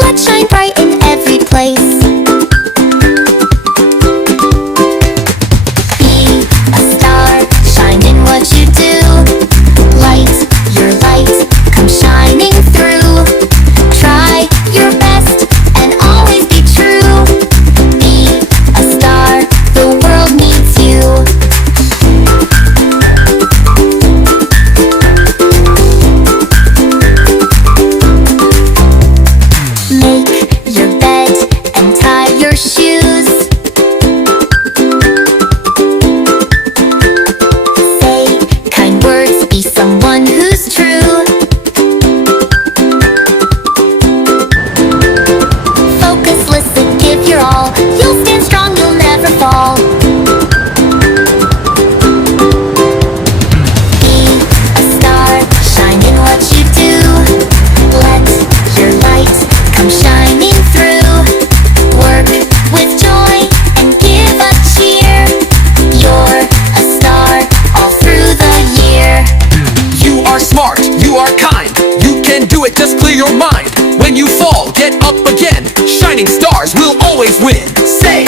Let's shine bright in every place. Be a star, shine in what you do. Light your light, come shining through. Try your best and always be true. Be a star, the world needs you. Make your bed and tie your shoes. Say kind words, be someone who's true. Focus, listen, give your all. You'll stand strong, you'll never fall. Be a star, shine in what you do. Let your light come shining through. Work with joy and give a cheer. You're a star all through the year. You are smart, you are kind. You can do it, just clear your mind. When you fall, get up again. Shining stars will always win. Say